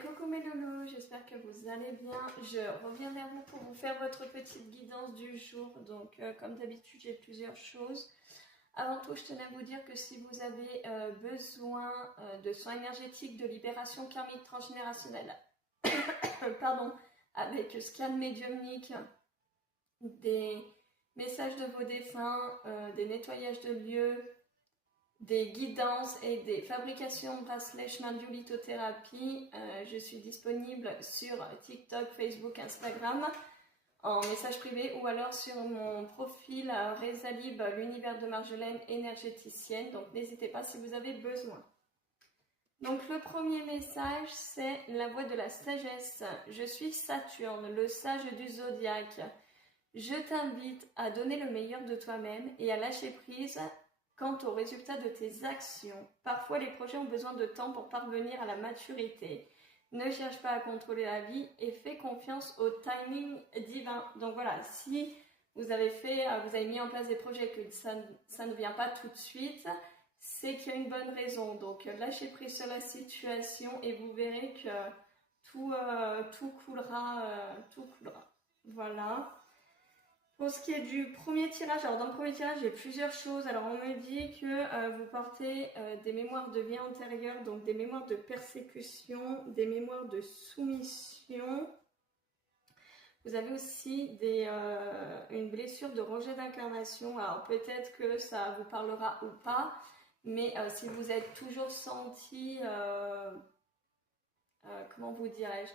Coucou mes loulous, j'espère que vous allez bien. Je reviens vers vous pour vous faire votre petite guidance du jour. Donc comme d'habitude, j'ai plusieurs choses. Avant tout, je tenais à vous dire que si vous avez besoin de soins énergétiques, de libération karmique transgénérationnelle, pardon, avec scan médiumnique, des messages de vos défunts, des nettoyages de lieux, des guidances et des fabrications bracelets chemin du lithothérapie. Je suis disponible sur TikTok, Facebook, Instagram en message privé ou alors sur mon profil Rezalib, l'univers de Marjolaine, énergéticienne. Donc n'hésitez pas si vous avez besoin. Donc le premier message, c'est la voix de la sagesse. Je suis Saturne, le sage du zodiaque. Je t'invite à donner le meilleur de toi-même et à lâcher prise quant aux résultats de tes actions. Parfois, les projets ont besoin de temps pour parvenir à la maturité. Ne cherche pas à contrôler la vie et fais confiance au timing divin. Donc voilà, si vous avez mis en place des projets que ça ne vient pas tout de suite, c'est qu'il y a une bonne raison. Donc lâchez prise sur la situation et vous verrez que tout coulera. Voilà. Pour ce qui est du premier tirage, alors dans le premier tirage, j'ai plusieurs choses. Alors on me dit que vous portez des mémoires de vie antérieure, donc des mémoires de persécution, des mémoires de soumission. Vous avez aussi une blessure de rejet d'incarnation. Alors peut-être que ça vous parlera ou pas, mais si vous êtes toujours senti, comment vous dirais-je,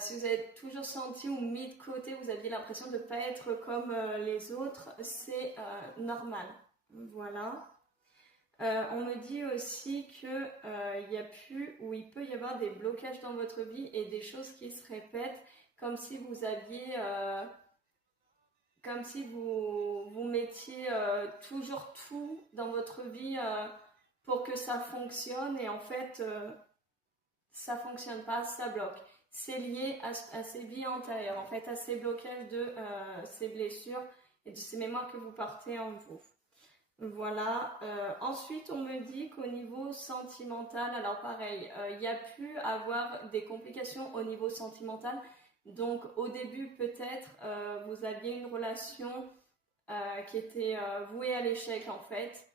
si vous avez toujours senti ou mis de côté, vous aviez l'impression de ne pas être comme les autres, c'est normal. Voilà. On me dit aussi qu'il y a pu ou il peut y avoir des blocages dans votre vie et des choses qui se répètent, comme si vous aviez, comme si vous mettiez toujours tout dans votre vie pour que ça fonctionne et en fait ça fonctionne pas, ça bloque. C'est lié à ces vies antérieures, en fait, à ces blocages de ces blessures et de ces mémoires que vous portez en vous. Voilà. Ensuite, on me dit qu'au niveau sentimental, alors pareil, il y a pu avoir des complications au niveau sentimental. Donc, au début, peut-être, vous aviez une relation qui était vouée à l'échec, en fait.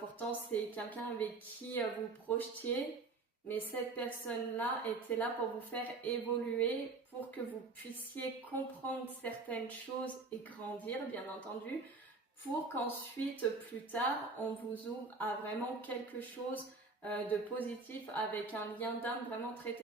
Pourtant, c'est quelqu'un avec qui vous projetiez. Mais cette personne-là était là pour vous faire évoluer, pour que vous puissiez comprendre certaines choses et grandir, bien entendu, pour qu'ensuite, plus tard, on vous ouvre à vraiment quelque chose de positif avec un lien d'âme vraiment très